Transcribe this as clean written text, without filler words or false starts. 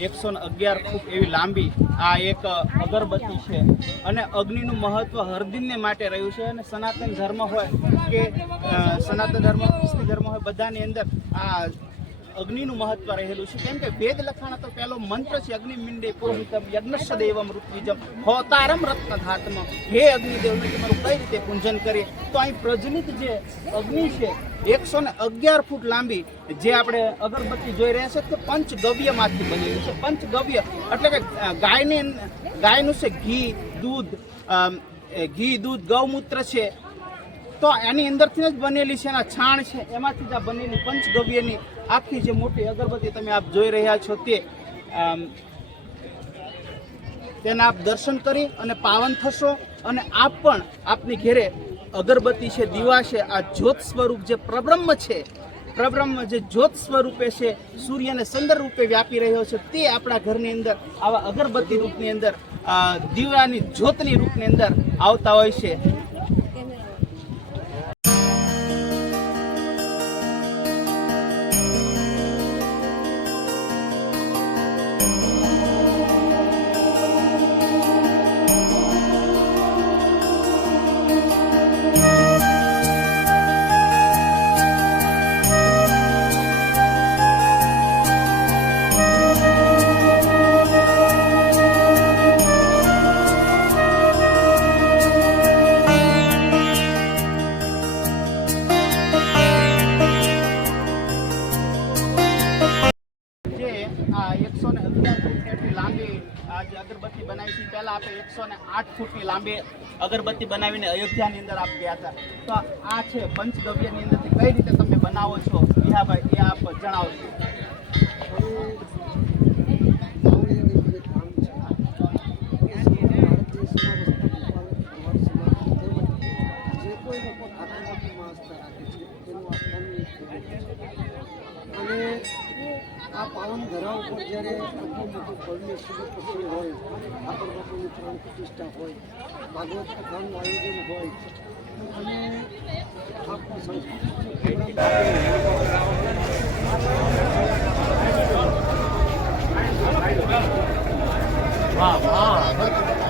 111 ફૂટ એવી લાંબી આ એક અગરબત્તી છે અને અગ્નિનું મહત્વ હરદિનને માટે રહ્યું છે અને સનાતન ધર્મ હોય કે સનાતન ધર્મ ખ્રિસ્તી ધર્મ હોય બધાની અંદર આ અગ્નિનું મહત્વ રહેલું છે કેમ કે વેદ લખાણ તો પહેલો મંત્ર છે અગ્નિમિંડે પુરોહિતમ યજ્ઞસ્ય દેવમ ઋત્વિજમ હોતારમ રત્નધાતમ હે અગ્નિદેવને તમારું કઈ રીતે પૂજન કરીએ તો અહીં પ્રજ્વલિત જે અગ્નિ છે 111 ફૂટ લાંબી જે આપણે અગરબત્તી જોઈ રહ્યા છે તે પંચગવ્યમાંથી બનેલી છે પંચગવ્ય એટલે કે ગાયનું છે ઘી દૂધ ગૌમૂત્ર છે તો એની અંદરથી જ બનેલી છે એના છાણ છે એમાંથી જ આ બનેલી પંચગવ્યની આખી જે મોટી અગરબત્તી તમે આપ જોઈ રહ્યા છો તેના આપ દર્શન કરી અને પાવન થશો અને આપ પણ આપની ઘેરે અગરબત્તી છે દીવા છે આ જ્યોત સ્વરૂપ જે પ્રબ્રહ્મ છે પ્રબ્રહ્મ જે જ્યોત સ્વરૂપે છે સૂર્યને ચંદ્ર રૂપે વ્યાપી રહ્યો છે તે આપણા ઘરની અંદર આવા અગરબત્તી રૂપની અંદર દીવાની જ્યોતની રૂપની અંદર આવતા હોય છે અગરબત્તી બનાવી છે પહેલા આપણે 108 ફૂટની લાંબી અગરબત્તી બનાવીને અયોધ્યાની અંદર આપ ગયા હતા તો આ છે પંચગવ્યની અંદરથી કઈ રીતે તમે બનાવો છો ભાઈ એ આપ જણાવો છો આ પાવન ધરા ઉપર જ્યારે આટલું મોટું ભવ્ય શિવપતિ હોય અગરબત્તીની પ્રાણ પ્રતિષ્ઠા હોય ભાગવત કથાનું આયોજન હોય અને આપણી સંસ્કૃતિ વાહ વાહ